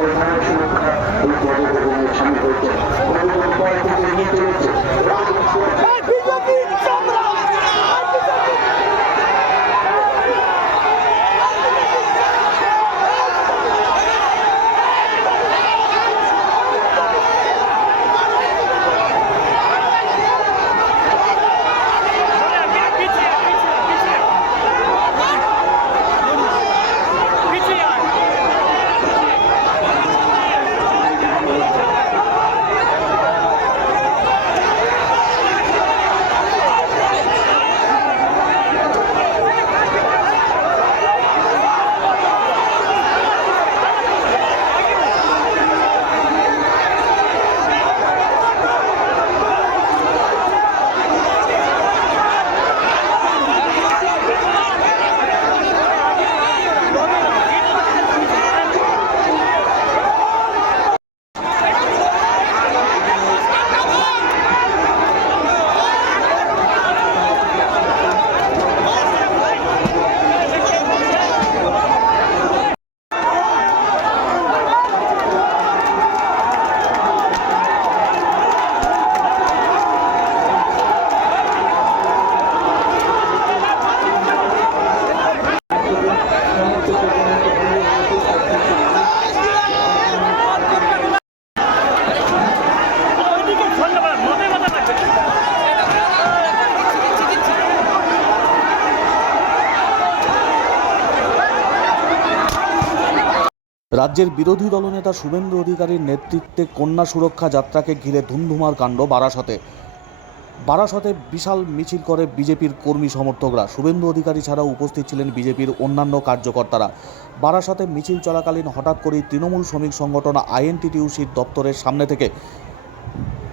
প্রধান রাজ্যের বিরোধী দলনেতা শুভেন্দু অধিকারীর নেতৃত্বে কন্যা সুরক্ষা যাত্রাকে ঘিরে ধুমধুমার কাণ্ড বারাসতে। বারাসতে বিশাল মিছিল করে বিজেপির কর্মী সমর্থকরা। শুভেন্দু অধিকারী ছাড়াও উপস্থিত ছিলেন বিজেপির অন্যান্য কার্যকর্তারা। বারাসতে মিছিল চলাকালীন হঠাৎ করেই তৃণমূল শ্রমিক সংগঠন আইএনটিটিউসির দপ্তরের সামনে থেকে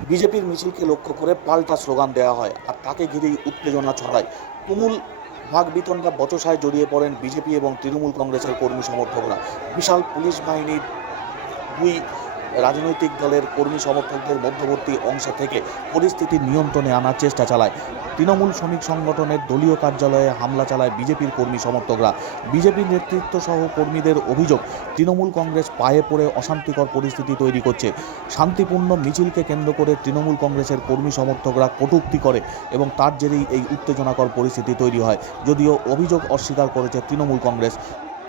বিজেপির মিছিলকে লক্ষ্য করে পাল্টা স্লোগান দেওয়া হয় আর তাকে ঘিরেই উত্তেজনা ছড়ায়। তুমুল ভাগ বিতণ্ডা বচসায় জড়িয়ে পড়েন বিজেপি এবং তৃণমূল কংগ্রেসের কর্মী সমর্থকরা। বিশাল পুলিশ বাহিনীর দুই রাজনৈতিক দলের কর্মী সমর্থকদের মধ্যবর্তী অংশ থেকে পরিস্থিতি নিয়ন্ত্রণে আনার চেষ্টা চালায়। তৃণমূল শ্রমিক সংগঠনের দলীয় কার্যালয়ে হামলা চালায় বিজেপির কর্মী সমর্থকরা। বিজেপির নেতৃত্ব সহ কর্মীদের অভিযোগ, তৃণমূল কংগ্রেস পায়ে পড়ে অশান্তিকর পরিস্থিতি তৈরি করছে। শান্তিপূর্ণ মিছিলকে কেন্দ্র করে তৃণমূল কংগ্রেসের কর্মী সমর্থকরা কটুক্তি করে এবং তার জেরেই এই উত্তেজনাকর পরিস্থিতি তৈরি হয়। যদিও অভিযোগ অস্বীকার করেছে তৃণমূল কংগ্রেস।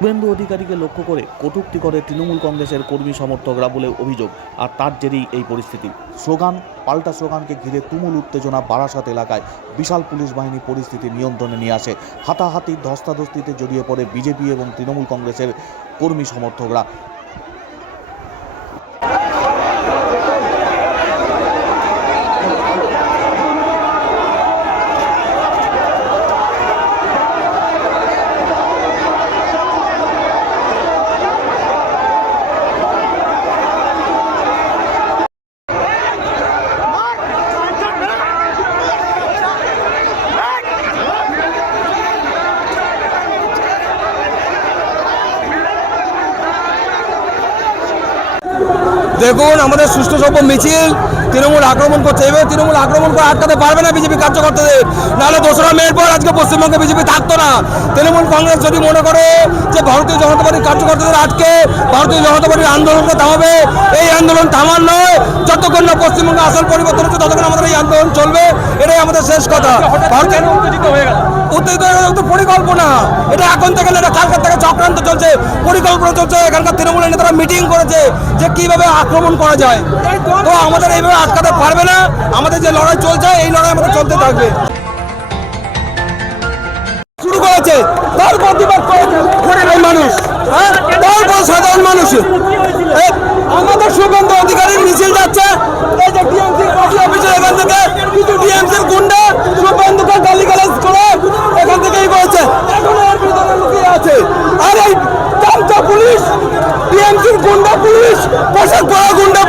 শুভেন্দু অধিকারীকে লক্ষ্য করে কটুক্তি করে তৃণমূল কংগ্রেসের কর্মী সমর্থকরা বলে অভিযোগ, আর তার জেরেই এই পরিস্থিতি। স্লোগান, পাল্টা স্লোগানকে ঘিরে তুমুল উত্তেজনা বারাসাত এলাকায়। বিশাল পুলিশ বাহিনী পরিস্থিতি নিয়ন্ত্রণে নিয়ে আসে। হাতাহাতি ধস্তাধস্তিতে জড়িয়ে পড়ে বিজেপি এবং তৃণমূল কংগ্রেসের কর্মী সমর্থকরা। দেখুন আমাদের সুষ্ঠু সভ্য মিছিল তৃণমূল আক্রমণ করছে। এভাবে তৃণমূল আক্রমণ করে আটকাতে পারবে না বিজেপি কার্যকর্তাদের। নাহলে দোসরা মেয়ের পর আজকে পশ্চিমবঙ্গে বিজেপি থাকতো না। তৃণমূল কংগ্রেস যদি মনে করে যে ভারতীয় জনতা পার্টির কার্যকর্তাদের আজকে ভারতীয় জনতা পার্টির আন্দোলনকে থামাবে, এই আন্দোলন থামার নয়। যতক্ষণ না পশ্চিমবঙ্গে আসল পরিবর্তন হচ্ছে, ততক্ষণ আমাদের এই আন্দোলন চলবে। এটাই আমাদের শেষ কথা। হয়ে পরিকল্পনা। এটা এখন থেকে না, এটা থেকে চক্রান্ত চলছে। পরিকল্পনা চলছে। এখানকার তৃণমূলের নেতারা মিটিং করেছে যে কীভাবে আক্রমণ করা যায়। তো আমাদের এইভাবে আটকাতে পারবে না। আমাদের যে লড়াই চলছে, এই লড়াই আমাদের চলতে থাকবে। শুরু করেছে। তার প্রতিবাদ করেছে। মানুষ। হ্যাঁ? সাধারণ মানুষ। আমাদের শুভেন্দু অধিকারীর মিছিল যাচ্ছে। এই যে ডিএমসি পার্টি অফিসের এখান থেকে, কিছু ডিএমসির গুন্ডা শুভেন্দুকে গালিগালাজ করে এখান থেকে এই এখন এর ভিতরে লুকিয়ে আছে। আর এই পুলিশ, ডিএমসির গুন্ডা পুলিশ পোশাক পরা গুন্ডা